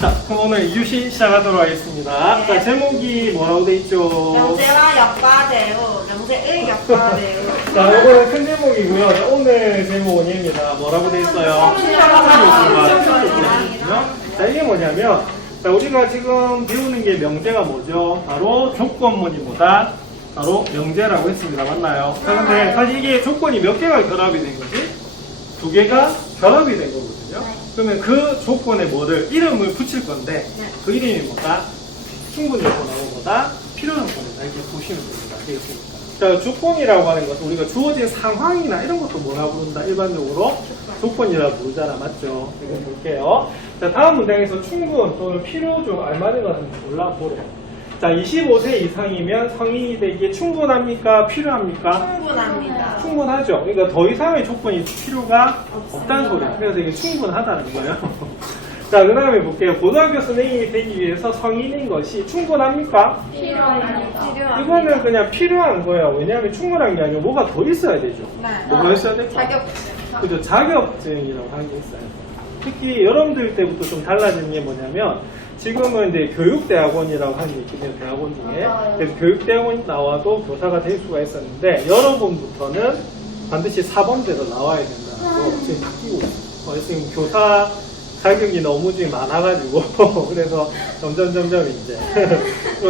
자, 그럼 오늘 2교시 시작하도록 하겠습니다. 네. 자, 제목이 뭐라고 돼 있죠? 명제와 역과대우, 명제의 역과대우. 자, 이거는 큰 제목이고요. 자, 오늘 제목은 얘입니다. 뭐라고 돼 있어요? 자, 이게 뭐냐면, 자, 우리가 지금 배우는 게 명제가 뭐죠? 바로 조건문이 뭐다? 바로 명제라고 했습니다. 맞나요? 자, 근데 사실 이게 조건이 몇 개가 결합이 된 거지? 2개가 결합이 된 거거든요. 그러면 그 조건에 뭐를 이름을 붙일 건데 그 이름이 뭐다? 충분 조건하고 뭐다? 필요 조건이다. 이렇게 보시면 됩니다. 되겠습니까? 자, 조건이라고 하는 것은 우리가 주어진 상황이나 이런 것도 뭐라 부른다? 일반적으로 조건이라 부르잖아. 맞죠? 이거 볼게요. 자, 다음 문장에서 충분 또는 필요 중 알맞은 것은 골라보래. 자, 25세 이상이면 성인이 되기에 충분합니까? 필요합니까? 충분합니다. 충분하죠. 그러니까 더 이상의 조건이 필요가 없다는 소리야. 그래서 이게 충분하다는 거예요. 자, 그 다음에 볼게요. 고등학교 선생님이 되기 위해서 성인인 것이 충분합니까? 필요합니다. 이거는 그냥 필요한 거예요. 왜냐하면 충분한 게 아니고 뭐가 더 있어야 되죠. 네. 뭐가 있어야 될까? 자격증. 그죠. 자격증이라고 하는 게 있어요. 특히 여러분들 때부터 좀 달라진 게 뭐냐면 지금은 이제 교육대학원이라고 하는 게 있거든요. 대학원 중에. 그래서 교육대학원 나와도 교사가 될 수가 있었는데 여러분부터는 반드시 사범대로 나와야 된다고 지금 바뀌고 있어요. 지금 교사 자격이 너무 지금 많아가지고 그래서 점점 이제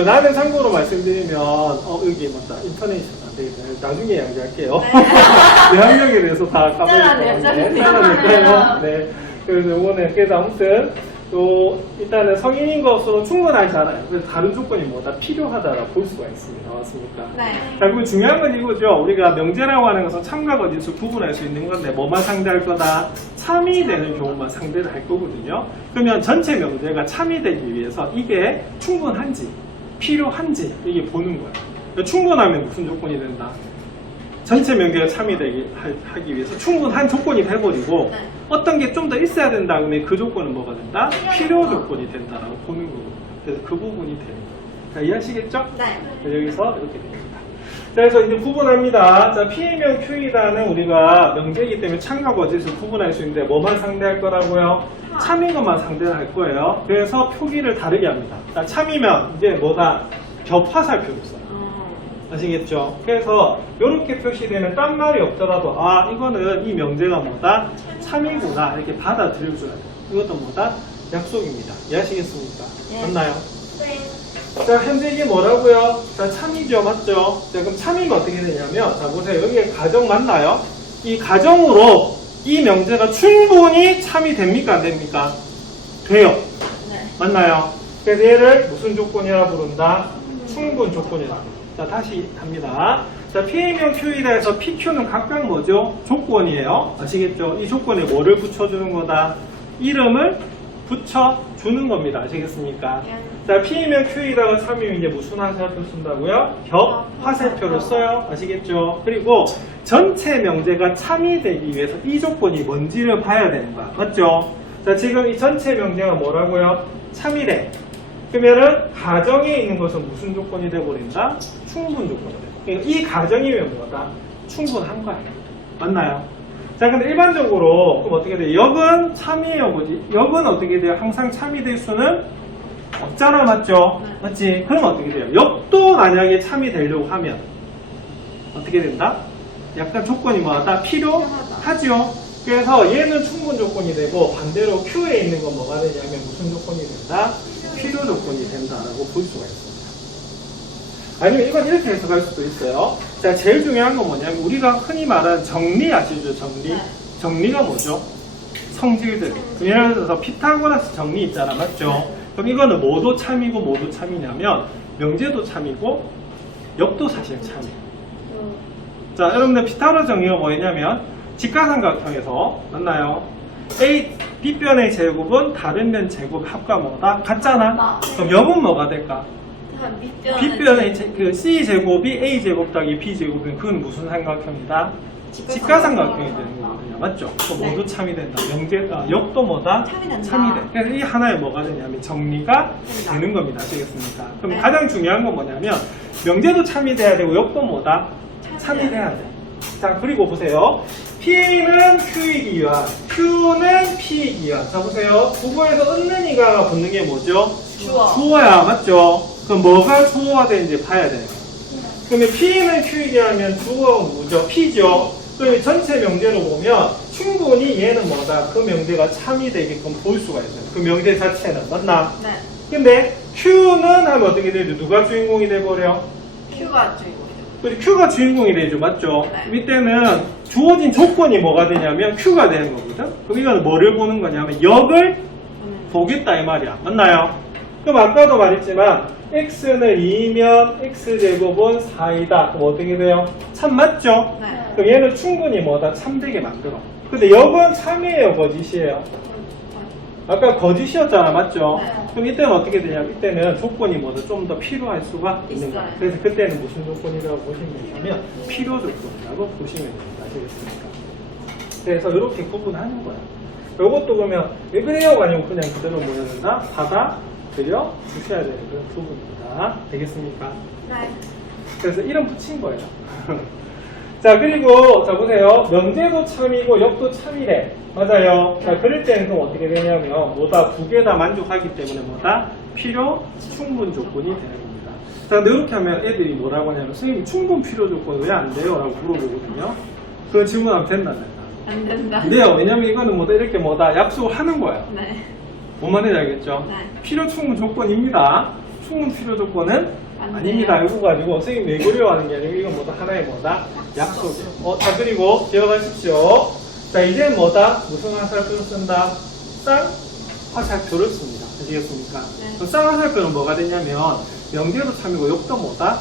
나는 참고로 말씀드리면 여기 맞다 인터넷이 안 되겠다. 나중에 이야기할게요. 내 학력에 대해서 다 까먹을 건데 잘라낼게요. 네. 그래서 이거는 그래서 아무튼 또 일단은 성인인 것으로 충분하지 않아요. 그래서 다른 조건이 뭐다 필요하다라고 볼 수가 있습니다. 맞습니까? 네. 자, 그리고 중요한 건 이거죠. 우리가 명제라고 하는 것은 참과 거짓을 구분할 수 있는 건데 뭐만 상대할 거다? 참이 되는 경우만 상대를 할 거거든요. 그러면 전체 명제가 참이 되기 위해서 이게 충분한지 필요한지 이게 보는 거예요. 그러니까 충분하면 무슨 조건이 된다? 전체 명제가 참이 되기 하기 위해서 충분한 조건이 돼버리고 네. 어떤 게 좀 더 있어야 된다 그러면 그 조건은 뭐가 된다? 필요 조건이 된다라고 보는 거거든요. 그래서 그 부분이 되는 거예요. 자, 이해하시겠죠? 네. 여기서 이렇게 됩니다. 자, 그래서 이제 구분합니다. 자, P이면 Q이다는 우리가 명제이기 때문에 참과 거짓을 구분할 수 있는데 뭐만 상대할 거라고요? 참인 것만 상대를 할 거예요. 그래서 표기를 다르게 합니다. 자, 참이면 이제 뭐가 겹화살표를 써요. 아시겠죠? 그래서 이렇게 표시되는 딴 말이 없더라도 아 이거는 이 명제가 뭐다? 참이구나 이렇게 받아들여줘야 돼요. 이것도 뭐다? 약속입니다. 이해하시겠습니까? 네. 맞나요? 네. 자, 현재 이게 뭐라고요? 자, 참이죠. 맞죠? 자, 그럼 참이면 어떻게 되냐면 자, 보세요. 여기에 가정 맞나요? 이 가정으로 이 명제가 충분히 참이 됩니까? 안 됩니까? 돼요. 네. 맞나요? 그래서 얘를 무슨 조건이라 부른다? 충분 조건이라. 자, 다시 갑니다. 자, P이면 Q이다 해서 PQ는 각각 뭐죠? 조건이에요. 아시겠죠? 이 조건에 뭐를 붙여주는 거다? 이름을 붙여주는 겁니다. 아시겠습니까? 자, P이면 Q이다가 참이면 이제 무슨 화살표 쓴다고요? 겹 화살표를 써요. 아시겠죠? 그리고 전체 명제가 참이 되기 위해서 이 조건이 뭔지를 봐야 되는 거야. 맞죠? 자, 지금 이 전체 명제가 뭐라고요? 참이래. 그러면은 가정에 있는 것은 무슨 조건이 되어버린다? 충분 조건이 돼. 그러니까 이 가정이면 뭐다? 충분한 거야. 맞나요? 자, 근데 일반적으로 그럼 어떻게 돼요? 역은 참이에요, 뭐지? 역은 어떻게 돼요? 항상 참이 될 수는 없잖아, 맞죠? 맞지? 그럼 어떻게 돼요? 역도 만약에 참이 되려고 하면 어떻게 된다? 약간 조건이 뭐다? 필요하죠. 그래서 얘는 충분 조건이 되고 반대로 Q에 있는 건 뭐가 되냐면 무슨 조건이 된다? 필요 조건이 된다라고 볼 수가 있습니다. 아니면 이건 이렇게 해석할 수도 있어요. 자, 제일 중요한 건 뭐냐면 우리가 흔히 말하는 정리 아시죠? 정리. 네. 정리가 뭐죠? 성질들. 예를 들어서 피타고라스 정리 있잖아. 맞죠? 그럼 이거는 뭐도 참이고 뭐도 참이냐면 명제도 참이고 역도 사실 참이에요. 자, 여러분들 피타고라스 정리가 뭐냐면 직각삼각형에서 맞나요? B변의 제곱은 다른 변 제곱 합과 뭐다? 같잖아? 그럼 역은 뭐가 될까? B변의 그 C제곱이 A제곱 더하기 B제곱은 그건 무슨 삼각형이다? 직각삼각형이 되는 거거든요. 맞죠? 그 모두 참이 된다. 역도 뭐다? 참이 돼. 그래서 이 하나에 뭐가 되냐면 정리가 되는 겁니다. 아시겠습니까? 그럼 가장 중요한 건 뭐냐면 명제도 참이 돼야 되고 역도 뭐다? 참이 돼야 돼. 자, 그리고 보세요. P는 Q이기 위한, Q는 P이기 위한. 자, 보세요. 국어에서 얻는 이가 붙는 게 뭐죠? 주어. 주어야, 맞죠? 그럼 뭐가 주어가 되는지 봐야 돼요. 그러면 P는 Q이기 하면 주어가 뭐죠? P죠? 그럼 전체 명제로 보면 충분히 얘는 뭐다? 그 명제가 참이 되게끔 볼 수가 있어요. 그 명제 자체는. 맞나? 네. 근데 Q는 하면 어떻게 되죠? 누가 주인공이 돼버려? Q가 주인공이죠. 그리고 Q가 주인공이 되죠. 맞죠? 네. 이때는 주어진 조건이 뭐가 되냐면 Q가 되는 거거든? 그럼 이거는 뭐를 보는 거냐면 역을 보겠다 이 말이야. 맞나요? 그럼 아까도 말했지만 x는 2면 x제곱은 4이다. 그럼 어떻게 돼요? 참 맞죠? 네. 그럼 얘는 충분히 뭐다? 참되게 만들어. 근데 역은 참이에요? 거짓이에요? 아까 거짓이었잖아. 맞죠? 네. 그럼 이때는 어떻게 되냐면 이때는 조건이 뭐다? 좀 더 필요할 수가 있는 거야. 있어요. 그래서 그때는 무슨 조건이라고 보시면 되냐면 필요 조건이라고 보시면 됩니다. 아시겠습니까? 그래서 이렇게 구분하는 거야. 이것도 그러면 왜 그래요가 아니고 그냥 그대로 뭐야 된다? 받아들여 주셔야 되는 그런 부분입니다. 되겠습니까? 네. 그래서 이름 붙인 거예요. 자, 그리고 자 보세요. 명제도 참이고 역도 참이래. 맞아요. 자, 그럴 때는 그럼 어떻게 되냐면 뭐다 두 개 다 만족하기 때문에 뭐다 필요 충분 조건이 되는 겁니다. 자, 근데 이렇게 하면 애들이 뭐라고 하냐면 선생님 충분 필요 조건 왜 안 돼요? 라고 물어보거든요. 그런 질문하면 된다. 안 된다. 안 돼요. 왜냐면 이거는 뭐다 이렇게 뭐다 약속을 하는 거예요. 네. 뭔 말인지 알겠죠? 네. 필요 충분 조건입니다. 충분 필요 조건은 안 아닙니다. 돼요. 이거 가지고 선생님 왜 그려하는 게 아니고 이건 뭐다 하나의 뭐다 약속이에요. 자, 그리고 기억하십시오. 자, 이제 뭐다 무슨 화살표를 쓴다? 쌍 화살표를 씁니다. 아시겠습니까? 네. 그럼 쌍 화살표는 뭐가 되냐면 명제도 참이고 역도 뭐다?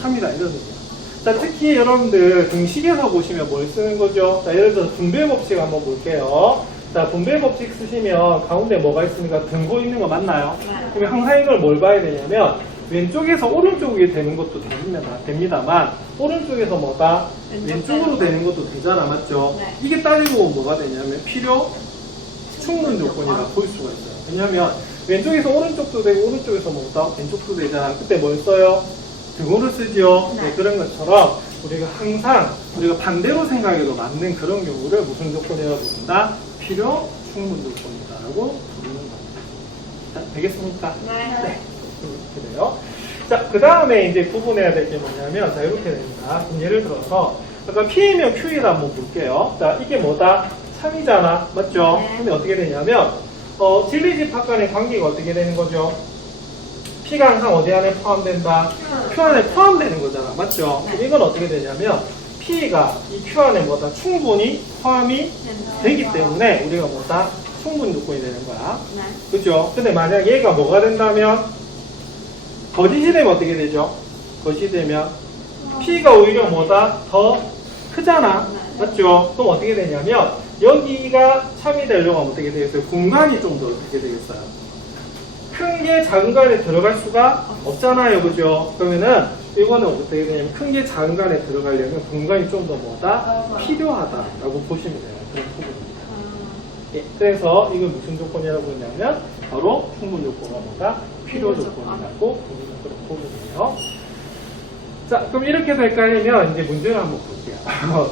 참이다 이런 의미야. 자, 특히 여러분들 등식에서 보시면 뭘 쓰는 거죠? 자, 예를 들어서 분배 법칙 한번 볼게요. 자, 분배 법칙 쓰시면 가운데 뭐가 있습니까? 등고 있는 거 맞나요? 네. 그러면 항상 이걸 뭘 봐야 되냐면 왼쪽에서 오른쪽이 되는 것도 됩니다만 오른쪽에서 뭐다? 왼쪽으로 되는 것도 되잖아. 맞죠? 네. 이게 따지고 뭐가 되냐면 필요 충분 조건이라 볼 수가 있어요. 왜냐면 왼쪽에서 오른쪽도 되고 오른쪽에서 뭐다? 왼쪽도 되잖아. 그때 뭘 써요? 등호를 쓰죠. 네. 네, 그런 것처럼 우리가 항상 우리가 반대로 생각해도 맞는 그런 경우를 무슨 조건이라고 부른다? 필요 충분 조건이다라고 부르는 겁니다. 자, 되겠습니까? 네. 이렇게 돼요. 자, 그 다음에 이제 구분해야 될 게 뭐냐면, 자, 이렇게 됩니다. 그럼 예를 들어서, 아까 P이면 Q이라 한번 볼게요. 자, 이게 뭐다? 참이잖아. 맞죠? 네. 근데 어떻게 되냐면, 진리집합 간의 관계가 어떻게 되는 거죠? P가 항상 어디 안에 포함된다? Q 안에 포함되는 거잖아. 맞죠? 네. 그럼 이건 어떻게 되냐면, P가 이 Q 안에 뭐다? 충분히 포함이 되기 때문에 우리가 뭐다? 충분 조건이 되는 거야. 네. 그죠? 근데 만약 얘가 뭐가 된다면 거짓이 되면 어떻게 되죠? 거짓이 되면 P가 오히려 뭐다? 더 크잖아. 네. 맞죠? 그럼 어떻게 되냐면 여기가 참이 되려고 하면 어떻게 되겠어요? 공간이 좀 더 어떻게 되겠어요? 큰 게 작은 간에 들어갈 수가 없잖아요. 그죠? 그러면은 이거는 어떻게 되냐면 큰 게 작은 간에 들어가려면 공간이 좀 더 뭐다? 필요하다라고 보시면 돼요. 그런 부분입니다. 예, 그래서 이걸 무슨 조건이라고 했냐면 바로 충분 조건과 뭐다? 필요 조건이라고 부르는 그런 부분이에요. 자, 그럼 이렇게 될까하면 이제 문제를 한번 볼게요.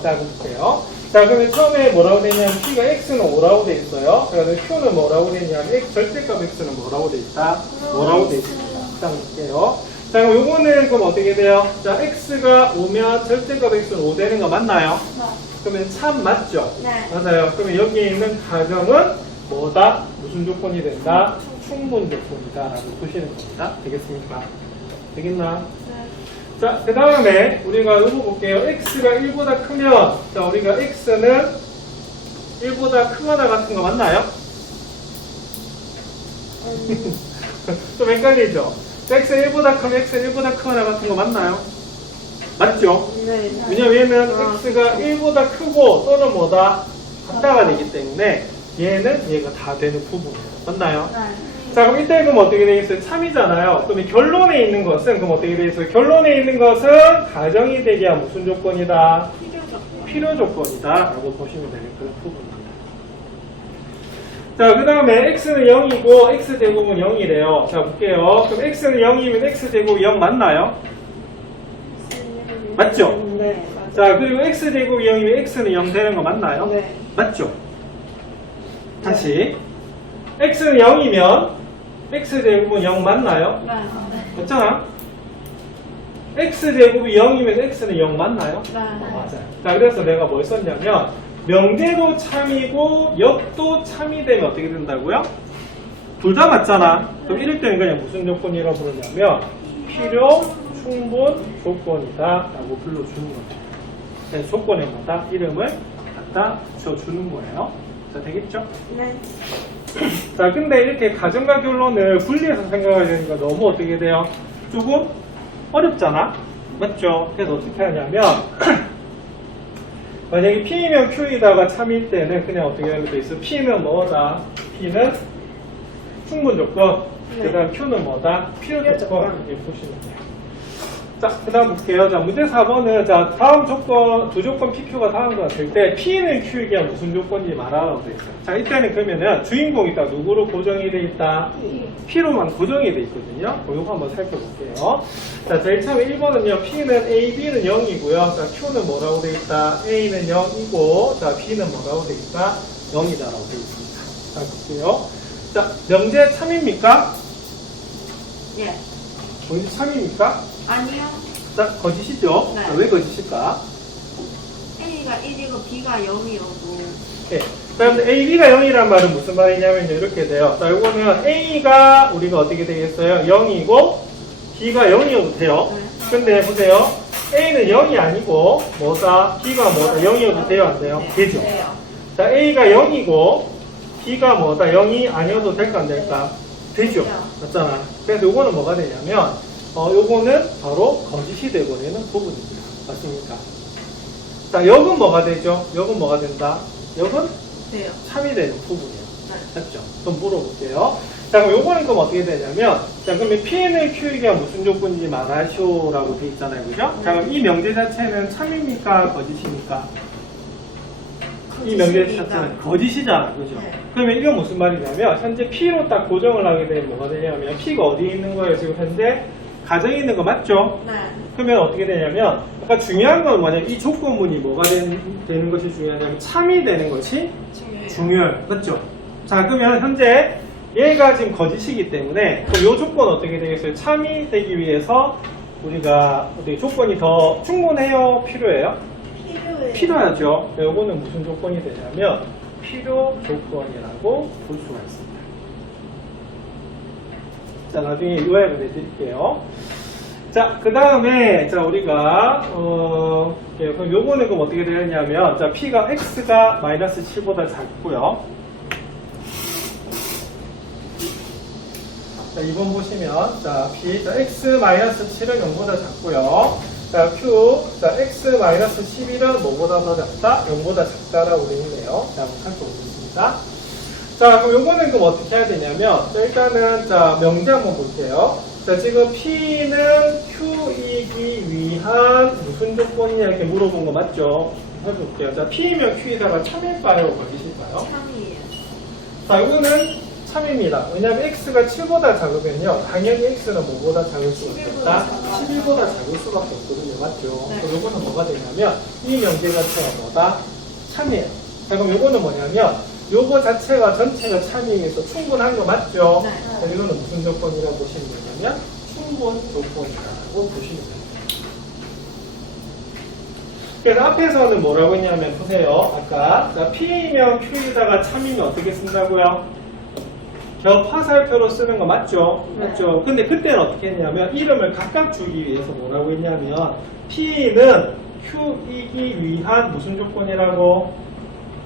자, 볼게요. 자, 그러면 처음에 뭐라고 되냐면 P가 X는 5라고 돼 있어요. 그래서 Q는 뭐라고 돼 있냐면 절대값 X는 뭐라고 돼 있다? 뭐라고 돼 있습니다. 일단 볼게요. 자, 그럼 요거는 그럼 어떻게 돼요? 자, X가 5면 절대값 X는 5 되는 거 맞나요? 그러면 참 맞죠? 네. 맞아요. 그러면 여기에 있는 가정은 뭐다? 무슨 조건이 된다? 충분 조건이다 라고 보시는 겁니다. 되겠습니까? 되겠나? 자, 그 다음에 우리가 이거 볼게요. X가 1보다 크면 자, 우리가 X는 1보다 크거나 같은 거 맞나요? 좀 헷갈리죠? X는 1보다 크면 X는 1보다 크거나 같은 거 맞나요? 맞죠? 네. 왜냐면 얘는 X가 1보다 크고 또는 뭐다? 같다가 되기 때문에 얘는 얘가 다 되는 부분이에요. 맞나요? 자, 그럼 이때 그럼 어떻게 되겠어요? 참이잖아요. 그럼 결론에 있는 것은 그럼 어떻게 되겠어요? 결론에 있는 것은 가정이 되게 한 무슨 조건이다? 필요 조건이다 라고 보시면 되는 그런 부분입니다. 자, 그 다음에 X는 0이고 X제곱은 0이래요. 자, 볼게요. 그럼 X는 0이면 X제곱이 0 맞나요? 맞죠? 네, 자, 그리고 x제곱 0이면 x는 0 되는 거 맞나요? 네. 맞죠? 다시. x는 0이면 x제곱은 0 맞나요? 네. 맞잖아? x제곱이 0이면 x는 0 맞나요? 네. 맞아요. 자, 그래서 내가 뭘 썼냐면 명제도 참이고 역도 참이 되면 어떻게 된다고요? 둘 다 맞잖아. 그럼 이럴 때는 그냥 무슨 조건이라고 부르냐면 필요 충분 조건이다 라고 불러주는 거예요. 그래서 조건에마다 이름을 갖다 붙여주는 거예요. 자, 되겠죠? 네. 자, 근데 이렇게 가정과 결론을 분리해서 생각하려니까 너무 어떻게 돼요? 조금 어렵잖아? 맞죠? 그래서 어떻게 하냐면 만약에 P면 Q이다가 참일 때는 그냥 어떻게 하면 돼 있어? P는 뭐다? P는 충분 조건, 네. 그 다음 Q는 뭐다? 필요 필요 조건. 조건. 이렇게 보시면 돼요. 자, 그 다음 볼게요. 자, 문제 4번은, 자, 다음 조건, 두 조건 PQ가 다음과 같을 때, P는 Q에게 무슨 조건인지 말하라고 되어 있어요. 자, 이때는 그러면은, 주인공이 딱 누구로 고정이 되어 있다? P로만 고정이 되어 있거든요. 요거 한번 살펴볼게요. 자, 제일 처음에 1번은요, P는 A, B는 0이고요. 자, Q는 뭐라고 되어 있다? A는 0이고, 자, B는 뭐라고 되어 있다? 0이다라고 되어 있습니다. 자, 볼게요. 자, 명제 참입니까? 예. 명제 참입니까? 아니요. 자, 거짓이죠? 네. 자, 왜 거짓일까? A가 1이고 B가 0이어도 예. 자, 근데 A, B가 0이란 말은 무슨 말이냐면 이렇게 돼요. 자, 이거는 A가 우리가 어떻게 되겠어요? 0이고 B가 0이어도 돼요. 네. 근데 보세요. A는 0이 아니고 뭐다? B가 뭐다? 0이어도 돼요? 안 돼요? 네. 되죠. 돼요. 자, A가 0이고 B가 뭐다? 0이 아니어도 될까 안 될까? 되죠. 되죠. 맞잖아. 그래서 요거는 뭐가 되냐면 요거는 바로 거짓이 되버리는 부분입니다. 맞습니까? 자, 역은 뭐가 되죠? 역은 뭐가 된다? 역은 돼요. 참이 되는 부분이에요. 네. 맞죠? 그럼 물어볼게요. 자, 그럼 요거는 그럼 어떻게 되냐면, 자, 그러면 P는 Q에게 무슨 조건인지 말하시오라고 돼 있잖아요. 그죠? 자, 그럼 이 명제 자체는 참입니까? 거짓입니까? 이 명제 거짓입니다. 자체는 거짓이잖아. 그죠? 네. 그러면 이건 무슨 말이냐면, 현재 P로 딱 고정을 하게 되면 뭐가 되냐면, P가 어디에 있는 거예요? 지금 현재 가정에 있는 거 맞죠? 네. 그러면 어떻게 되냐면, 아까 중요한 건 뭐냐면, 이 조건문이 뭐가 되는 것이 중요하냐면, 참이 되는 것이 중요해요. 중요해요. 맞죠? 자, 그러면 현재 얘가 지금 거짓이기 때문에, 그럼 이 조건 어떻게 되겠어요? 참이 되기 위해서 우리가 어떻게 조건이 더 충분해요? 필요해요? 필요해요. 필요하죠. 요거는 무슨 조건이 되냐면, 필요 조건이라고 볼 수가 있습니다. 자, 나중에 요약을 해드릴게요. 자, 그 다음에, 자, 우리가, 예, 그럼 요거는 그럼 어떻게 되느냐면, 자, P가 X가 마이너스 7보다 작고요. 자, 2번 보시면, 자, P, 자, X 마이너스 7은 0보다 작고요. 자, Q, 자, X 마이너스 11은 뭐보다 더 작다? 0보다 작다라고 되어 있네요. 자, 한번 살펴보겠습니다. 자, 그럼 요거는 그럼 어떻게 해야 되냐면, 자, 일단은, 자, 명제 한번 볼게요. 자, 지금 P는 Q이기 위한 무슨 조건이냐 이렇게 물어본 거 맞죠? 해볼게요. 자, P면 Q이다가 참일까요? 거짓일까요? 참이에요. 자, 이거는 참입니다. 왜냐하면 X가 7보다 작으면요. 당연히 X는 뭐보다 작을 수가 없다? 11보다 작을 수밖에 없거든요. 맞죠? 네. 그럼 요거는 뭐가 되냐면, 이 명제 자체가 뭐다? 참이에요. 자, 그럼 요거는 뭐냐면, 요거 자체가 전체가 참이에서 충분한 거 맞죠? 네. 자, 이거는 무슨 조건이라고 보시면 되냐면, 충분 조건이라고 보시면 됩니다. 그래서 앞에서는 뭐라고 했냐면, 보세요. 아까, 자, P면 Q에다가 참이면 어떻게 쓴다고요? 겹화살표로 쓰는 거 맞죠? 네. 맞죠? 근데 그때는 어떻게 했냐면 이름을 각각 주기 위해서 뭐라고 했냐면 P는 Q이기 위한 무슨 조건이라고?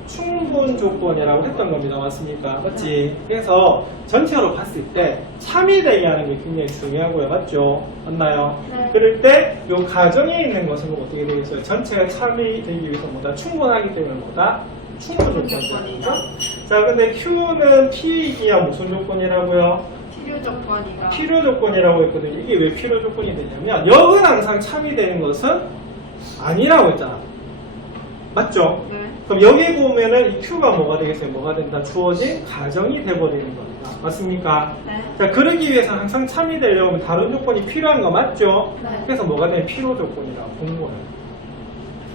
충분 조건이라고 했던 겁니다. 맞습니까? 맞지? 그래서 전체로 봤을 때 참이 되게 하는 게 굉장히 중요하고요. 맞죠? 맞나요? 네. 그럴 때 요 가정에 있는 것은 어떻게 되겠어요? 전체가 참이 되기 위해서 뭐다? 충분하기 때문에 뭐다? 충분 조건이죠. 자, 근데 Q는 P이기야 무슨 조건이라고요? 필요 조건이가. 필요 조건이라고 했거든요. 이게 왜 필요 조건이 되냐면 역은 항상 참이 되는 것은 아니라고 했잖아. 맞죠? 네. 그럼 여기 보면은 이 Q가 뭐가 되겠어요? 뭐가 된다? 주어진 가정이 돼버리는 겁니다. 맞습니까? 네. 자, 그러기 위해서 항상 참이 되려면 다른 조건이 필요한 거 맞죠? 네. 그래서 뭐가 되면 필요 조건이라고 본 거예요.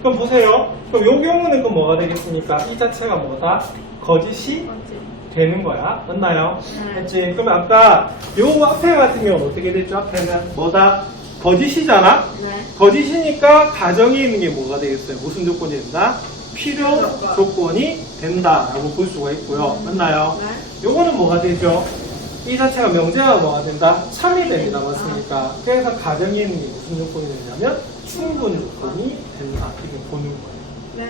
그럼 보세요. 그럼 요 경우는 그럼 뭐가 되겠습니까? 이 자체가 뭐다? 거짓이 맞지? 되는 거야. 맞나요? 네. 맞지? 그럼 아까 요 앞에 같은 경우는 어떻게 됐죠? 앞에는 뭐다? 거짓이잖아? 네. 거짓이니까 가정에 있는 게 뭐가 되겠어요? 무슨 조건이 된다? 필요 조건이 된다라고 볼 수가 있고요. 맞나요? 네. 요거는 뭐가 되죠? 이 자체가 명제가 뭐가 된다? 참이 됩니다. 맞습니까? 그래서 가정에 있는 게 무슨 조건이 되냐면 충분 조건이 된다. 이렇게 보는 거예요. 네.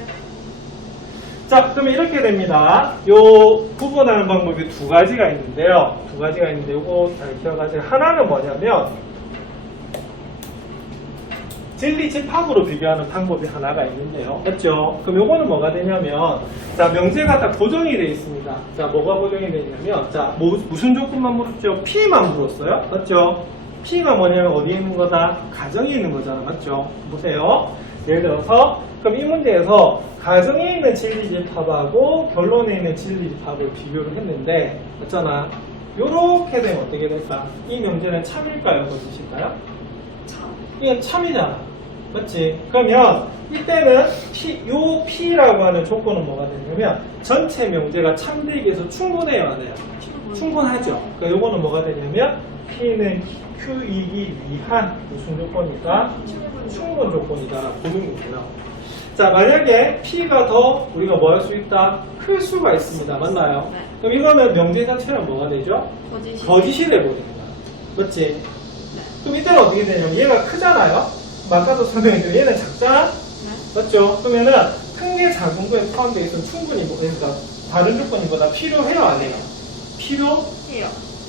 자, 그러면 이렇게 됩니다. 요 구분하는 방법이 두 가지가 있는데요. 두 가지가 있는데 요거 잘 기억하세요. 하나는 뭐냐면 진리 집합으로 비교하는 방법이 하나가 있는데요. 맞죠? 그럼 요거는 뭐가 되냐면 자, 명제가 다 고정이 되어 있습니다. 자, 뭐가 고정이 되어 있냐면 자, 무슨 조건만 물었죠? P만 물었어요. 맞죠? P가 뭐냐면 어디에 있는 거다? 가정에 있는 거잖아. 맞죠? 보세요. 예를 들어서 그럼 이 문제에서 가정에 있는 진리 집합하고 결론에 있는 진리 집합을 비교를 했는데 맞잖아. 요렇게 되면 어떻게 될까? 이 명제는 참일까요? 거짓일까요? 참. 이건 참이잖아. 맞지? 그러면 이때는 요 P라고 하는 조건은 뭐가 되냐면 전체 명제가 참되기 위해서 충분해야 돼요. 충분하죠. 그러니까 요거는 뭐가 되냐면 P는 Q이기 위한 무슨 조건이다? 충분 조건이다. 보는 거고요. 자, 만약에 P가 더 우리가 뭐 할 수 있다? 클 수가 있습니다. 맞나요? 네. 그럼 이거는 명제 자체는 뭐가 되죠? 거짓이 되거든요. 맞지? 네. 그럼 이때는 어떻게 되냐면 얘가 크잖아요. 아까도 설명했지만 얘는 작잖아. 네. 맞죠? 그러면은 큰 게 작은 거에 포함되어 있으면 충분히 그러니까 다른 조건보다 필요해요, 안 해요? 해요.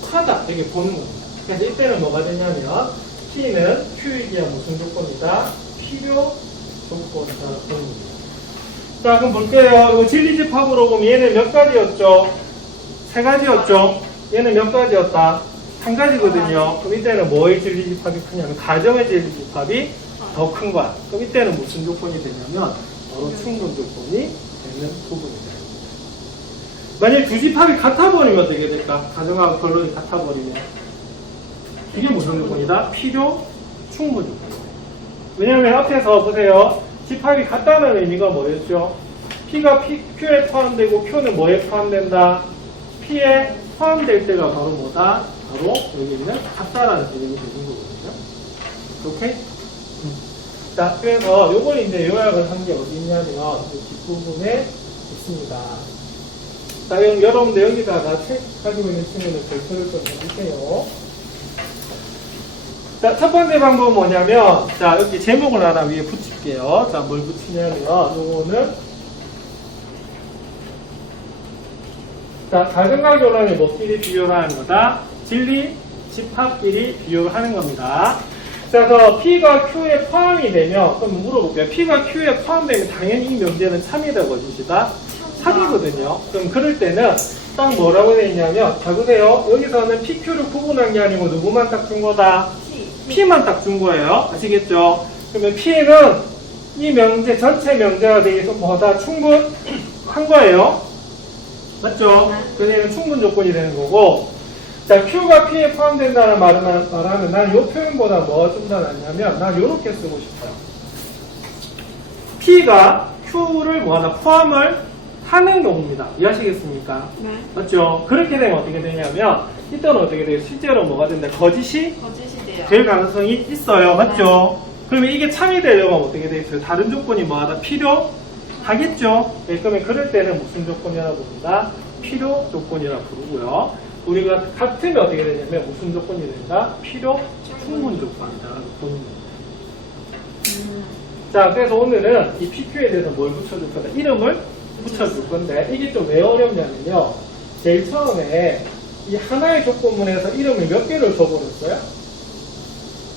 필요하다 이렇게 보는 겁니다. 그래서 이때는 뭐가 되냐면 P는 Q이기야 무슨 조건이다? 필요 조건이다 보는 겁니다. 자, 그럼 볼게요. 이거 진리집합으로 보면 얘는 몇 가지였죠? 세 가지였죠? 얘는 몇 가지였다? 한 가지거든요. 그럼 이때는 뭐의 진리집합이 크냐면 가정의 진리집합이 더 큰 거야. 그럼 이때는 무슨 조건이 되냐면 바로 충분 조건이 되는 부분이 됩니다. 만약에 두 집합이 같아버리면 어떻게 될까? 가정하고 결론이 같아버리면 이게 무슨 조건이다? 필요 충분 조건이다. 왜냐하면 앞에서 보세요. 집합이 같다는 의미가 뭐였죠? P가 Q에 포함되고 Q는 뭐에 포함된다? P에 포함될 때가 바로 뭐다? 바로 여기는 같다라는 개념이 되는 거거든요. 오케이? 자, 그래서 요걸 이제 요약을 한 게 어디 있냐면 이 뒷부분에 있습니다. 자, 그럼 여러분들 여기다가 책 가지고 있는 친구는 별표를 좀 해주세요. 자, 첫 번째 방법은 뭐냐면, 자, 여기 제목을 하나 위에 붙일게요. 자, 뭘 붙이냐면, 요거는, 자, 가정과 결론의 뭐끼리 비교를 하는 거다? 진리, 집합끼리 비교를 하는 겁니다. 자, 그래서 P가 Q에 포함이 되면, 그럼 물어볼게요. P가 Q에 포함되면 당연히 이 명제는 참이다, 거짓이다? 참이거든요. 그럼 그럴 때는 딱 뭐라고 되어 있냐면, 자, 보세요. 여기서는 PQ를 구분한 게 아니고 누구만 딱 준 거다? P만 딱 준 거예요. 아시겠죠? 그러면 P는 이 명제, 전체 명제가 되기 위해서 뭐다? 충분한 거예요. 맞죠? 그래서 충분 조건이 되는 거고, 자, Q가 P에 포함된다는 말하면 난 이 표현보다 뭐가 좀 더 낫냐면, 난 이렇게 쓰고 싶어요. P가 Q를 뭐하나 포함을 하는 경우입니다. 이해하시겠습니까? 네. 맞죠? 그렇게 되면 어떻게 되냐면, 이때는 어떻게 돼요? 실제로 뭐가 된다? 거짓이 거짓이 돼요. 될 가능성이 있어요. 맞죠? 그러면 이게 참이 되려면 어떻게 돼 있어요? 다른 조건이 뭐하다? 필요하겠죠? 네, 그러면 그럴 때는 무슨 조건이라고 부른다? 필요 조건이라고 부르고요. 우리가 같으면 어떻게 되냐면 무슨 조건이 된다? 필요 충분 조건이다. 보는 겁니다. 자, 그래서 오늘은 이 PQ에 대해서 뭘 붙여줄 거다? 이름을 붙여줄 건데 이게 좀 왜 어렵냐면요. 제일 처음에 이 하나의 조건문에서 이름을 몇 개를 줘버렸어요?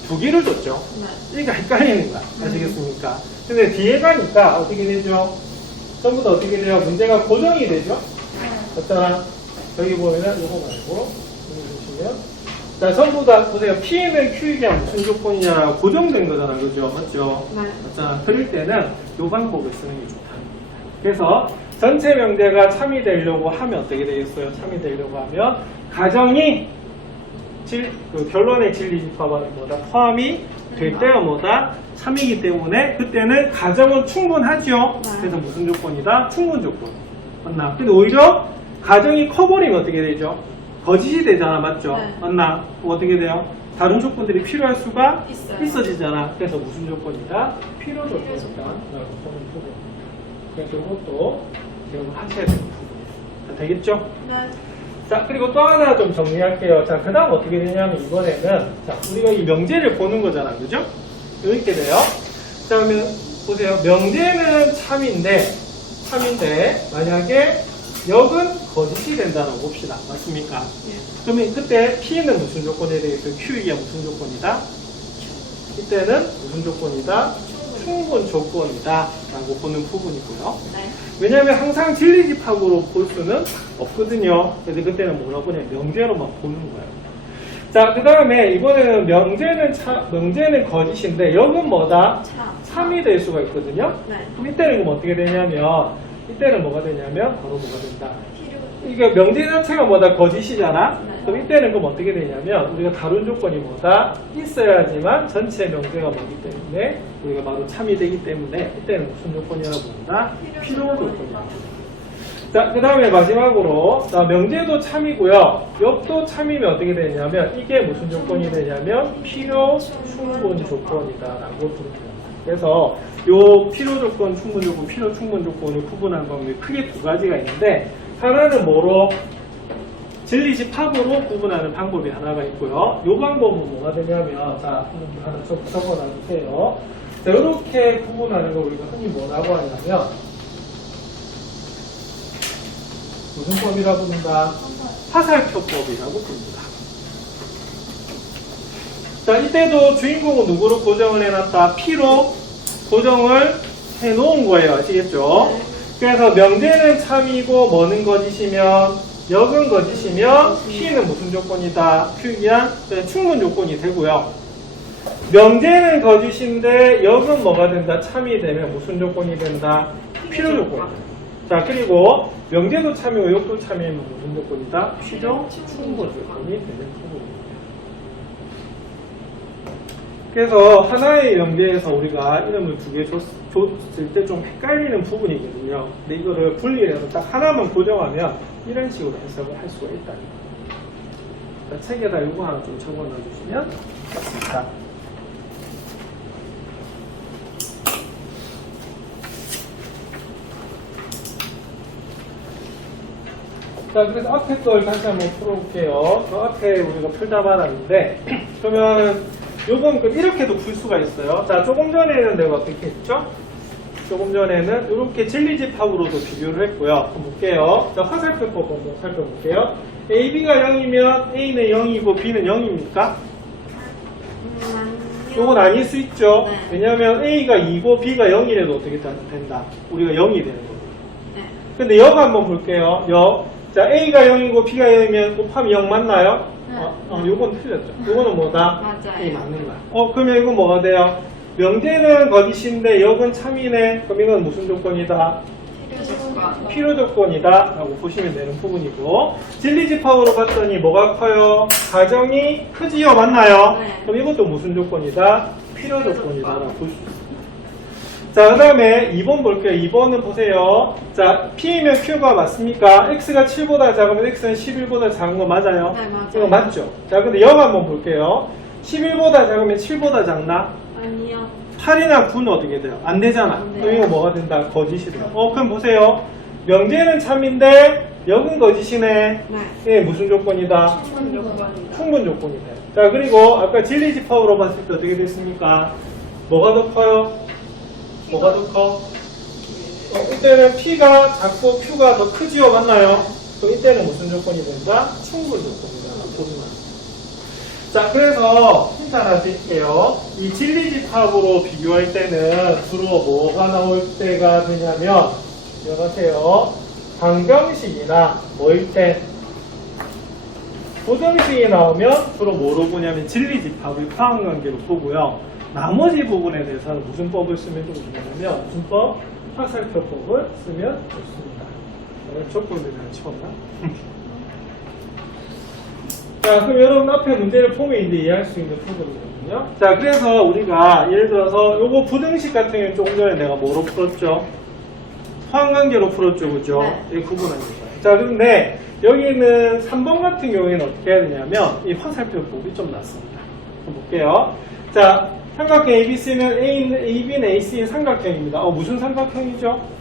2개를 줬죠. 네. 이게 헷갈리는 거야. 아시겠습니까? 근데 뒤에 가니까 어떻게 되죠? 전부 다 어떻게 돼요? 문제가 고정이 되죠? 맞잖아. 여기 보면은 이거 말고 여기 보시면 자, 전부 다 보세요. P는 Q이게 무슨 조건이냐라고 고정된 거잖아. 그죠? 맞죠? 네. 맞잖아. 그럴 때는 이 방법을 쓰는 게 좋다. 그래서 전체 명제가 참이 되려고 하면 어떻게 되겠어요? 참이 되려고 하면 가정이 결론의 진리 집합은 뭐다? 포함이 될 때가 뭐다? 참이기 때문에 그때는 가정은 충분하죠. 네. 그래서 무슨 조건이다? 충분 조건. 맞나? 근데 오히려 가정이 커버리면 어떻게 되죠? 거짓이 되잖아, 맞죠? 네. 맞나? 어떻게 돼요? 다른 조건들이 필요할 수가 있어요. 있어지잖아. 그래서 무슨 조건이다? 필요 조건이다. 라고 보는 부분. 그래서 이것도 기억하셔야 되는 부분. 자, 되겠죠? 네. 자, 그리고 또 하나 좀 정리할게요. 자, 그 다음 어떻게 되냐면 이번에는, 자, 우리가 이 명제를 보는 거잖아. 그죠? 이렇게 돼요. 자, 그러면 보세요. 명제는 참인데, 만약에 역은 거짓이 된다고 봅시다. 맞습니까? 그러면 그때 P는 무슨 조건에 되겠어요? Q이야 무슨 조건이다? 이때는 무슨 조건이다? 충분 조건이다. 라고 보는 부분이고요. 네. 왜냐하면 항상 진리집합으로 볼 수는 없거든요. 그래서 그때는 뭐라고 보냐 명제로만 보는 거예요. 자, 그 다음에 이번에는 명제는 거짓인데 역은 뭐다? 참이 될 수가 있거든요. 네. 그럼 이때는 그럼 어떻게 되냐면 이때는 뭐가 되냐면 바로 뭐가 된다? 필요. 이게 명제 자체가 뭐다? 거짓이잖아. 네. 그럼 이때는 그럼 어떻게 되냐면 우리가 다룬 조건이 뭐다? 있어야지만 전체 명제가 뭐기 때문에 우리가 바로 참이 되기 때문에 이때는 무슨 조건이라고 본다? 필요 조건이다. 자, 그 다음에 마지막으로 자, 명제도 참이고요. 역도 참이면 어떻게 되냐면 이게 무슨 조건이 되냐면 필요 충분 조건이다 라고 부릅니다. 그래서 요 필요 조건, 충분 조건, 필요 충분 조건을 구분한 방법이 크게 두 가지가 있는데 하나는 뭐로? 진리집합으로 구분하는 방법이 하나가 있고요. 요 방법은 뭐가 되냐면 자, 하나 적어놔주세요. 자, 이렇게 구분하는 거 우리가 흔히 뭐라고 하냐면 무슨 법이라고 부른다? 화살표법이라고 부릅니다. 자, 이때도 주인공은 누구로 고정을 해놨다? P로 고정을 해놓은 거예요. 아시겠죠? 그래서 명제는 참이고 뭐는 거짓이면 역은 거짓이면 P는 무슨 조건이다? Q이한 충분 조건이 되고요. 명제는 거짓인데 역은 뭐가 된다? 참이 되면 무슨 조건이 된다? 필요 조건이다. 자, 그리고 명제도 참이고 역도 참이면 무슨 조건이다? 필요 충분 조건이 되는 부분입니다. 그래서 하나의 명제에서 우리가 이름을 두 개 줬을 때 좀 헷갈리는 부분이거든요. 근데 이거를 분리해서 딱 하나만 고정하면 이런 식으로 해석을 할 수가 있다. 자, 책에다 이거 하나 좀 적어놔 주시면 좋습니다. 자, 그래서 앞에 걸 다시 한번 풀어볼게요. 그 앞에 우리가 풀다 말았는데, 그러면 요건 이렇게도 풀 수가 있어요. 자, 조금 전에는 내가 어떻게 했죠? 조금 전에는 이렇게 진리집합으로도 비교를 했고요. 한번 볼게요. 자, 화살표법 한번 살펴볼게요. A, B가 0이면 A는 0이고 B는 0입니까? 요건 아닐 수 있죠. 네. 왜냐하면 A가 2고 B가 0이라도 어떻게 된다? 우리가 0이 되는 거예요. 네. 근데 역 한번 볼게요. 역. 자, A가 0이고 B가 0이면 곱하면 0 맞나요? 네. 요건 틀렸죠. 요거는 뭐다? 맞아요. A 맞는 거야. 그러면 이건 뭐가 돼요? 명제는 거짓인데 역은 참이네. 그럼 이건 무슨 조건이다? 필요 조건. 필요 조건이다. 라고 보시면 되는 부분이고. 진리집합으로 봤더니 뭐가 커요? 가정이 크지요? 맞나요? 네. 그럼 이것도 무슨 조건이다? 필요 조건이다. 라고 볼 수 있습니다. 자, 그 다음에 2번 볼게요. 2번은 보세요. 자, P이면 Q가 맞습니까? X가 7보다 작으면 X는 11보다 작은 거 맞아요? 네, 맞아요. 이거 맞죠? 자, 근데 역 한번 볼게요. 11보다 작으면 7보다 작나? 아니요. 8이나 9는 어떻게 돼요? 안 되잖아. 안 돼요. 그럼 이거 뭐가 된다? 거짓이 돼요. 그럼 보세요. 명제는 참인데 역은 거짓이네. 네. 예, 무슨 조건이다? 충분 조건이다. 충분 조건이 돼요. 자, 그리고 아까 진리집합으로 봤을 때 어떻게 됐습니까? 뭐가 더 커요? 뭐가 더 커? 이때는 P가 작고 Q가 더 크지요? 맞나요? 그럼 이때는 무슨 조건이 된다? 충분 조건이다. 자, 그래서 힌트 하나 드릴게요. 이 진리집합으로 비교할 때는 주로 뭐가 나올 때가 되냐면 기억하세요. 방정식이나 뭐일 때 부정식이 나오면 주로 뭐로 보냐면 진리집합을 포함관계로 보고요. 나머지 부분에 대해서는 무슨 법을 쓰면 좀 좋냐면 무슨 법? 화살표법을 쓰면 좋습니다. 조건에 대한 치웠나? 자, 그럼 여러분 앞에 문제를 보면 이제 이해할 수 있는 부분입니다. 되거든요. 자, 그래서 우리가 예를 들어서 요거 부등식 같은 경우는 조금 전에 내가 뭐로 풀었죠? 포항관계로 풀었죠, 그죠? 네. 이 구분하는 거예요. 자, 그런데 여기는 3번 같은 경우에는 어떻게 해야 되냐면 이 화살표법이 좀 낫습니다. 한번 볼게요. 자, 삼각형 ABC는 AB는 AC의 삼각형입니다. 무슨 삼각형이죠?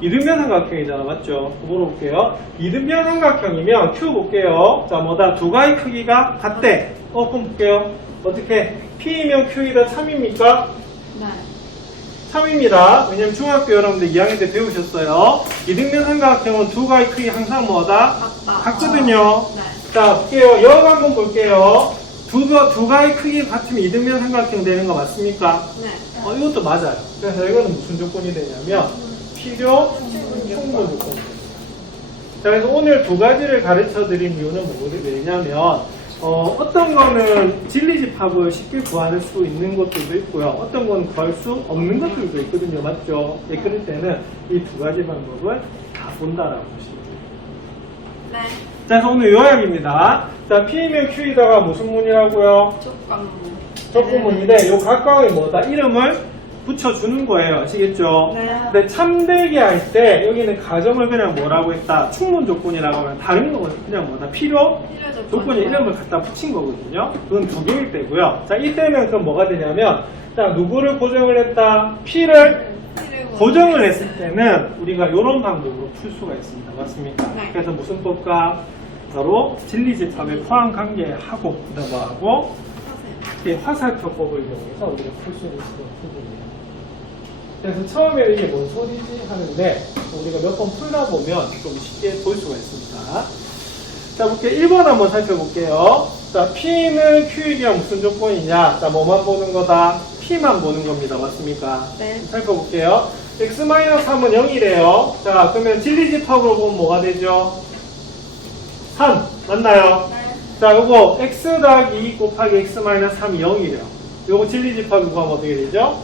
이등변 삼각형이잖아, 맞죠? 물어볼게요. 이등변 삼각형이면 Q 볼게요. 자, 뭐다? 두 가지 크기가 같대. 그럼 볼게요. 어떻게? P이면 Q이다 3입니까? 네. 3입니다. 왜냐면 중학교 여러분들 2학년 때 배우셨어요. 이등변 삼각형은 두 가지 크기 항상 뭐다? 같거든요. 네. 자, 볼게요. 여기 한번 볼게요. 두 가지 크기가 같으면 이등변 삼각형 되는 거 맞습니까? 네. 이것도 맞아요. 그래서 이거는 무슨 조건이 되냐면 필요 충분 조건. 자, 그래서 오늘 두 가지를 가르쳐 드린 이유는 왜냐면 어떤 거는 진리집합을 쉽게 구할 수 있는 것들도 있고요. 어떤 건 구할 수 없는 것들도 있거든요. 맞죠? 네, 그럴 때는 이 두 가지 방법을 다 본다라고 보시면 돼요. 네. 자, 그래서 오늘 요약입니다. 자, P이면 Q이다가 무슨 문이라고요? 조건문. 조건문인데 요 각각의 뭐다? 이름을 붙여주는 거예요. 아시겠죠? 네. 근데 참되게 할 때 여기는 가정을 그냥 뭐라고 했다? 충분 조건이라고 하면 다른 건 그냥 뭐다? 필요 조건에 이름을 갖다 붙인 거거든요. 그건 두 개일 때고요. 자, 이때는 그럼 뭐가 되냐면 자, 누구를 고정을 했다? P를 고정을 했을 때는 우리가 이런 방법으로 풀 수가 있습니다. 맞습니까? 네. 그래서 무슨 법과 바로 진리집합의 포함관계하고 그다음하고 화살표법을 이용해서 우리가 풀 수 있는 부분이에요. 그래서 처음에 이게 뭔 소리지 하는데 우리가 몇 번 풀다 보면 좀 쉽게 볼 수가 있습니다. 자, 볼게요. 1번 한번 살펴볼게요. 자, P는 Q이랑 무슨 조건이냐? 자, 뭐만 보는 거다? P만 보는 겁니다. 맞습니까? 네. 살펴볼게요. X-3은 0이래요. 자, 그러면 진리집합으로 보면 뭐가 되죠? 3. 맞나요? 네. 자, 요거 X 더하기 2 곱하기 X-3이 0이래요. 요거 진리집합 구하면 어떻게 되죠?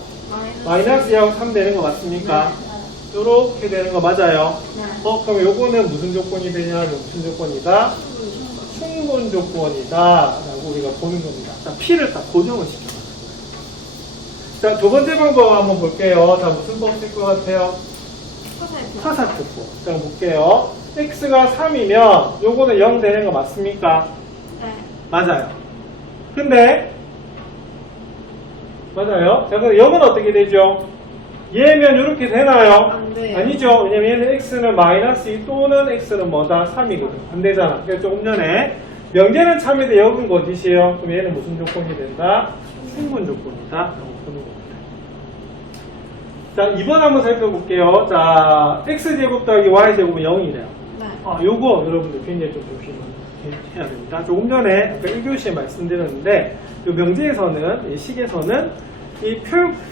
마이너스 2하고 3 되는 거 맞습니까? 요렇게 되는 거 맞아요? 네. 그럼 요거는 무슨 조건이 되냐면 무슨 조건이다? 충분 조건이다 라고 우리가 보는 겁니다. 자, P를 딱 고정을 시켜놨어요. 자, 두 번째 방법 한번 볼게요. 자, 무슨 법 쓸 것 같아요? 화살표법. 자, 볼게요. X가 3이면 요거는 0 되는 거 맞습니까? 네. 맞아요. 근데 맞아요. 자, 그럼 0은 어떻게 되죠? 얘면 이렇게 되나요? 안 돼요. 아니죠. 왜냐면 얘는 x는 마이너스 2 또는 x는 뭐다? 3이거든. 안 되잖아. 그래서 조금 전에 명제는 참인데 여긴 거짓이에요. 그럼 얘는 무슨 조건이 된다? 충분 조건이다. 라고 보는 겁니다. 자, 2번 한번 살펴볼게요. 자, x제곱 더하기 y제곱은 0이래요. 네. 요거 여러분들 굉장히 좀 조심해야 됩니다. 조금 전에 아까 1교시에 말씀드렸는데 이 명제에서는 이 식에서는 이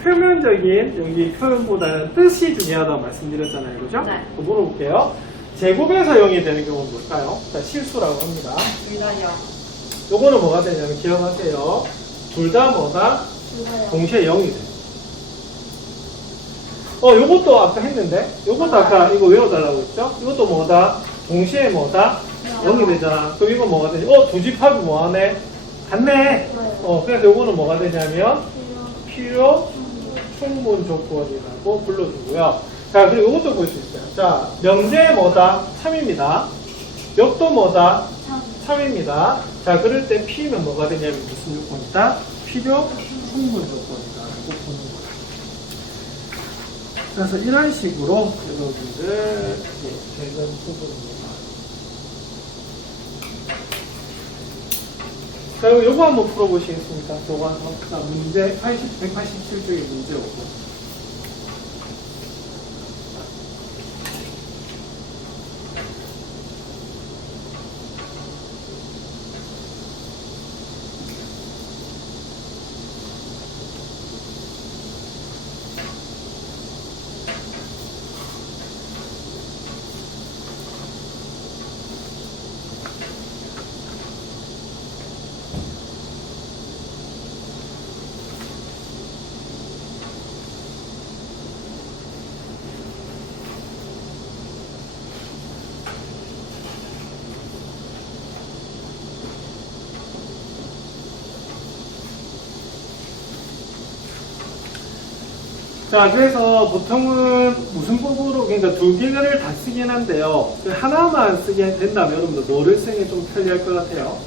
표면적인 여기 표현보다는 뜻이 중요하다고 말씀드렸잖아요. 그죠? 네. 물어볼게요. 제곱에서 0이 되는 경우는 뭘까요? 자, 실수라고 합니다. 둘 다요. 요거는 뭐가 되냐면 기억하세요. 둘 다 뭐다? 동시에 0이 돼요. 요것도 아까 했는데 요것도 아까 이거 외워달라고 했죠? 이것도 뭐다? 동시에 뭐다? 0이 되잖아. 그럼 이거 뭐가 되지? 두 집합이 뭐하네? 같네. 그래서 요거는 뭐가 되냐면 필요 충분 조건이라고 불러주고요. 자, 그리고 이것도 볼 수 있어요. 자, 명제 뭐다? 3입니다. 역도 뭐다? 3입니다. 자, 그럴 때 P는 뭐가 되냐면 무슨 조건이다? 필요 충분 조건이다라고 보는 거다. 그래서 이런 식으로 여러분들 되는 부분입니다. 자, 요거 한번 풀어보시겠습니까? 교과서. 자, 문제 187쪽의 문제 오고. 자, 그래서 보통은 무슨 법으로, 그러니까 두 개를 다 쓰긴 한데요. 하나만 쓰게 된다면 여러분들 뭐를 쓰는 게 좀 편리할 것 같아요?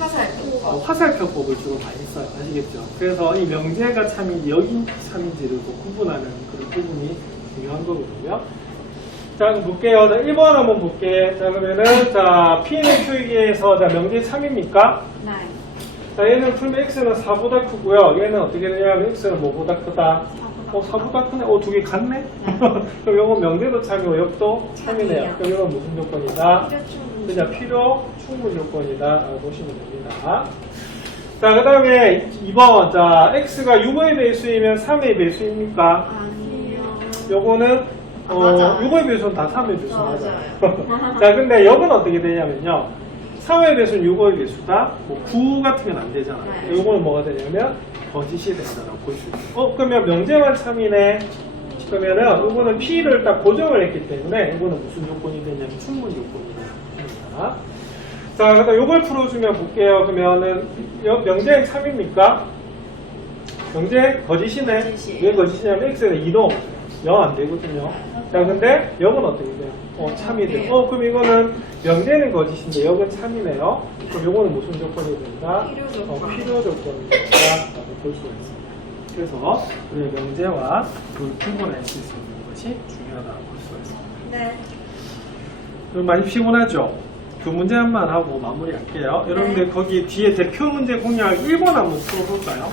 화살표. 화살표법을 주로 많이 써요. 아시겠죠? 그래서 이 명제가 참인지 여기 참인지를 또 구분하는 그런 부분이 중요한 거거든요. 자, 그럼 볼게요. 자, 1번 한번 볼게. 자, 그러면은, 자, P는 Q에서, 자, 명제 참입니까? 네. 자, 얘는 풀면 X는 4보다 크고요. 얘는 어떻게 되냐면 X는 뭐보다 크다? 4보다 크네? 두 개 같네? 그럼 요건 명제도 참이고 옆도 참이네요. 참이에요. 그럼 이건 무슨 조건이다? 필요 충분. 그냥 필요 충분 조건이다 라고 보시면 됩니다. 자, 그 다음에 2번. 자, X가 6의 배수이면 3의 배수입니까? 아니요. 요거는 맞아요. 6의 배수는 다 3의 배수 맞아요. 맞아요. 자, 근데 여건 어떻게 되냐면요. 3의 배수는 6의 배수다. 9 같으면 안 되잖아요. 네. 요거는 뭐가 되냐면 거짓이 된다라고 볼 수 있어요. 그러면 명제만 참이네. 그러면은 요거는 P를 딱 고정을 했기 때문에 요거는 무슨 조건이 되냐면 충분 조건이 됩니다. 자, 그다음 요걸 풀어주면 볼게요. 그러면은 명제는 참입니까? 명제 거짓이네. 거짓이에요. 왜 거짓이냐면 X가 2도 없어요. 0 안 되거든요. 자, 근데 역은 어떻게 돼요? 참이 돼요. 그럼 이거는 명제는 거짓인데 역은 참이네요. 그럼 요거는 무슨 조건이 된다? 필요 조건. 필요 조건이 된다라고 볼 수가 있습니다. 그래서 우리 명제와 그걸 구분할 수 있는 것이 중요하다고 볼 수가 있습니다. 네. 그럼 많이 피곤하죠? 두 문제만 하고 마무리할게요. 여러분들 거기 뒤에 대표 문제 공략 1번 한번 풀어볼까요?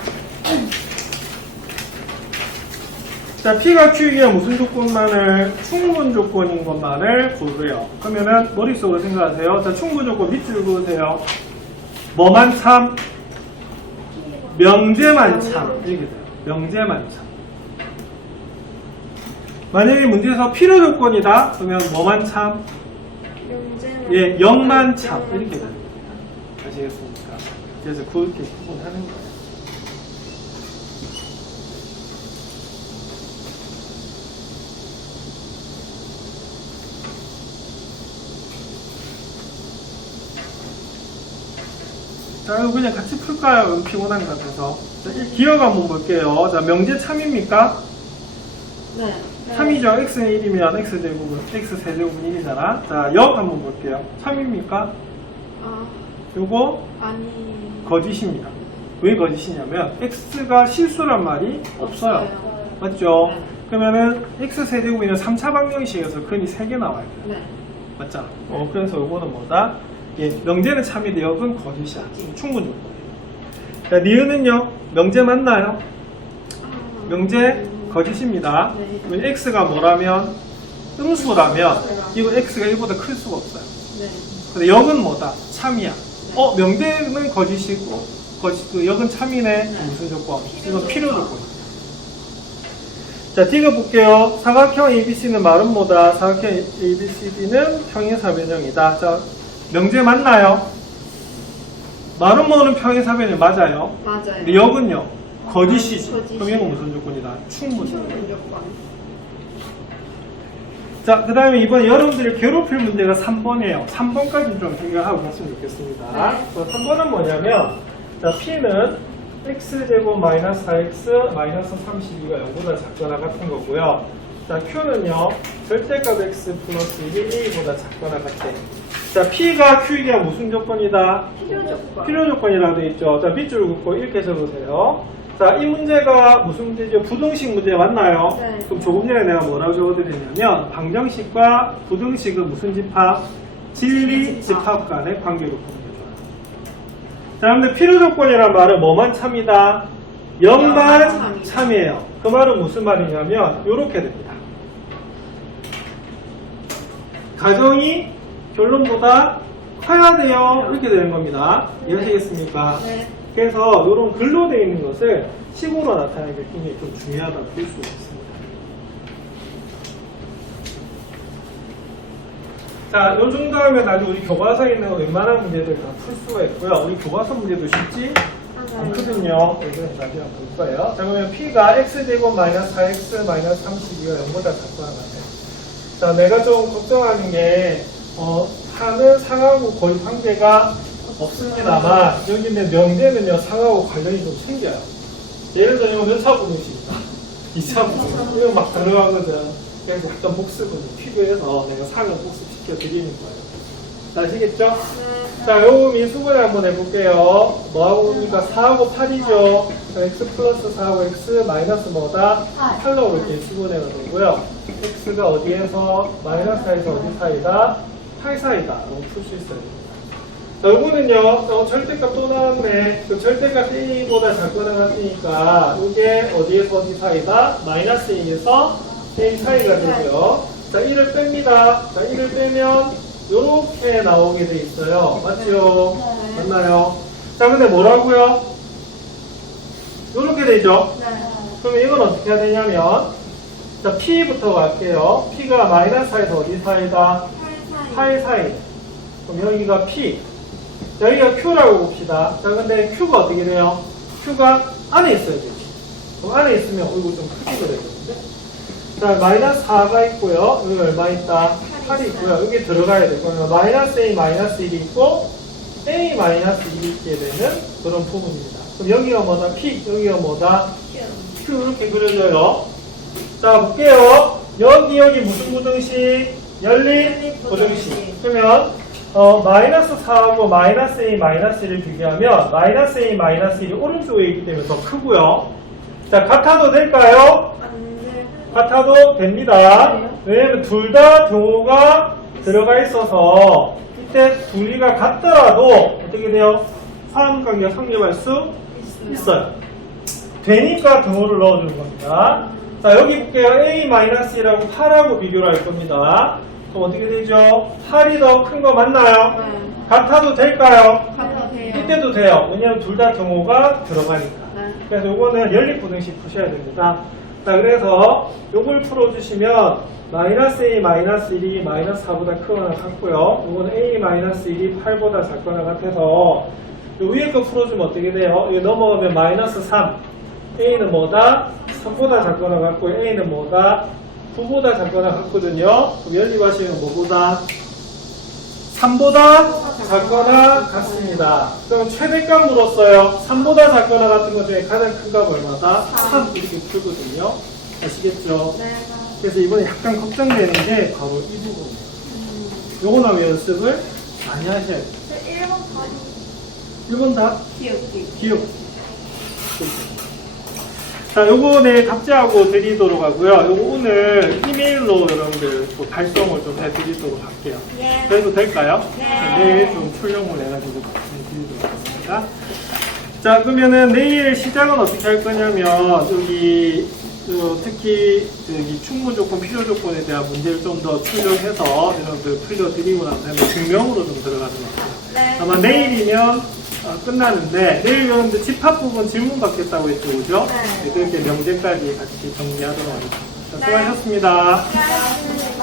자, P가 Q이기에 무슨 조건만을 충분 조건인 것만을 고르래요. 그러면은 머릿속으로 생각하세요. 자, 충분 조건 밑줄 그으세요. 뭐만 참? 명제만 참. 이렇게 돼요. 명제만 참. 만약에 문제에서 필요 조건이다. 그러면 뭐만 참? 명제는. 예, 0만 참. 이렇게 됩니다. 아시겠습니까? 그래서 그렇게 구분하는 거예요. 자, 이거 그냥 같이 풀까요? 피곤한 것 같아서. 자, 이 기억 한번 볼게요. 자, 명제 참입니까? 네. 3이죠. x는 1이면 x제곱은 x 세제곱은 1이잖아. 자, 역 한번 볼게요. 참입니까? 아, 요거 아니. 거짓입니다. 왜 거짓이냐면 x가 실수란 말이 없어요. 맞죠? 네. 그러면은 x 세제곱이면 3차 방정식에서 근이 3개 나와요. 네. 맞죠? 그래서 요거는 뭐다? 예, 명제는 참인데 역은 거짓이야. 충분 조건이에요. 자, 니은은요? 명제 맞나요? 아, 명제 거짓입니다. 네. 왜냐면 x가 뭐라면 음수라면 이거 x가 1보다 클 수가 없어요. 네. 근데 역은 뭐다? 참이야. 명제는 거짓이고 역은 참이네. 무슨 조건? 이건 필요 조건이에요. 자, D가 볼게요. 사각형 ABC는 말은 뭐다? 사각형 ABCD는 평행사변형이다. 자, 명제 맞나요? 말은 뭐는 평행사변형 맞아요. 맞아요. 근데 역은요? 거짓이지. 거짓이에요. 그럼 이건 무슨 조건이다? 충분 조건. 충분 조건. 자, 그 다음에 이번 여러분들이 괴롭힐 문제가 3번이에요. 3번까지 좀 생각하고 갔으면 좋겠습니다. 네. 3번은 뭐냐면, 자, P는 x제곱 마이너스 4x 마이너스 32가 0보다 작거나 같은 거고요. 자, Q는요, 절대값 x 플러스 1이 a보다 작거나 같대. 자, P가 Q이기가 무슨 조건이다? 필요 조건. 필요 조건이라고 되어 있죠. 자, 밑줄 긋고 이렇게 적으세요. 자, 이 문제가 무슨 문제죠? 부등식 문제 맞나요? 네. 그럼 조금 전에 내가 뭐라고 적어드렸냐면 방정식과 부등식은 무슨 집합? 진리 집합 간의 관계로 보는 거죠. 자, 근데 필요 조건이란 말은 뭐만 참이다? 0만 참이에요. 그 말은 무슨 말이냐면 이렇게 됩니다. 가정이 결론보다 커야 돼요. 이렇게 되는 겁니다. 이해하시겠습니까? 네. 그래서 이런 글로 되어 있는 것을 식으로 나타내는 게 굉장히 좀 중요하다고 볼 수 있습니다. 자, 요 정도 하면 나중에 우리 교과서에 있는 웬만한 문제들 다 풀 수가 있고요. 우리 교과서 문제도 쉽지 않거든요. 이건 나중에 볼 거예요. 자, 그러면 P가 X제곱 마이너스 4X 마이너스 32가 0보다 작거나 같아요. 자, 내가 좀 걱정하는 게, 하는 상하고 거의 관계가 없습니다만, 여기 있는 명제는요, 상하고 관련이 좀 생겨요. 예를 들면 몇차 부등식이다. 이거 막 들어가거든. 그래서 약간 복습은 필요해서 내가 상을 복습시켜 드리는 거예요. 자, 아시겠죠? 네. 자, 요거 미수분해 한번 해볼게요. 뭐하고 봅니까? 4하고 8이죠. x 플러스 4하고 x 마이너스 뭐다? 8로 이렇게 수분해가 되고요. x가 어디에서? 마이너스 4에서 어디 사이다? 8 사이다. 라고 풀 수 있어요. 자, 요거는요, 절대값 또 나왔네. 그 절대값 a보다 작거나 같으니까, 이게 어디에서 어디 사이다? 마이너스 2에서 a 사이가 되고요. 자, 1을 뺍니다. 자, 1을 빼면, 요렇게 나오게 돼 있어요. 맞죠? 네. 맞나요? 자, 근데 뭐라고요? 요렇게 되죠? 네. 그러면 이건 어떻게 해야 되냐면, 자, P부터 갈게요. P가 마이너스 4에서 어디 사이다? 8 사이. 그럼 여기가 P. 여기가 Q라고 봅시다. 자, 근데 Q가 어떻게 돼요? Q가 안에 있어야 되지. 그럼 안에 있으면, 이거 좀 크기가 되거든요. 자, 마이너스 4가 있고요. 여기 얼마 있다? 8이 있고요. 여기 들어가야 돼. 그러면 마이너스 A, 마이너스 1이 있고, A, 마이너스 1이 있게 되는 그런 부분입니다. 그럼 여기가 뭐다? P, 여기가 뭐다? Q 이렇게 그려져요. 자, 볼게요. 여기 무슨 부등식? 열린 부등식. 그러면 마이너스 4하고 마이너스 A, 마이너스 1을 비교하면 마이너스 A, 마이너스 1이 오른쪽에 있기 때문에 더 크고요. 자, 같아도 될까요? 안 돼. 같아도 됩니다. 왜냐면 둘 다 등호가 들어가 있어서 이때 둘이가 같더라도 어떻게 돼요? 사함관계가 성립할 수 있어요. 되니까 등호를 넣어주는 겁니다. 자, 여기 볼게요. A-1하고 8하고 비교를 할 겁니다. 그럼 어떻게 되죠? 8이 더 큰 거 맞나요? 네. 같아도 될까요? 가도 돼요. 이때도 돼요. 왜냐면 둘 다 등호가 들어가니까. 네. 그래서 요거는 연립부등식 푸셔야 됩니다. 자, 그래서 요걸 풀어주시면 마이너스 A 마이너스 1이 마이너스 4보다 크거나 같고요. 요거는 A 마이너스 1이 8보다 작거나 같아서 요 위에 거 풀어주면 어떻게 돼요? 이거 넘어가면 마이너스 3. A는 뭐다? 3보다 작거나 같고 A는 뭐다? 9보다 작거나 같거든요. 그럼 연립하시면 뭐보다? 3보다 작거나 같습니다. 그럼 최대값 물었어요. 3보다 작거나 같은 것 중에 가장 큰 값 얼마다? 3 이렇게 풀거든요. 아시겠죠? 네. 그래서 이번에 약간 걱정되는 게 바로 이 부분이에요. 요거 나면 연습을 많이 하셔야 돼요. 저 1번 가도 1번 답 기억이. 기억. 자, 요거 네 답지하고 드리도록 하고요. 요거 오늘 이메일로 여러분들 또 발송을 좀 해드리도록 할게요. 네. 그래도 될까요? 네. 내일 좀 출력을 해가지고 드리도록 하겠습니다. 자, 그러면은 내일 시작은 어떻게 할 거냐면 여기 특히 이 충분 조건, 필요 조건에 대한 문제를 좀 더 출력해서 여러분들 풀려드리고 난 다음에 증명으로 좀 들어가는 것 같아요. 네. 아마 내일이면 끝나는데 내일 여러분들 집합 부분 질문 받겠다고 했죠, 그죠? 네. 그렇게 명제까지 같이 정리하도록 하겠습니다. 자, 네. 수고하셨습니다. 네.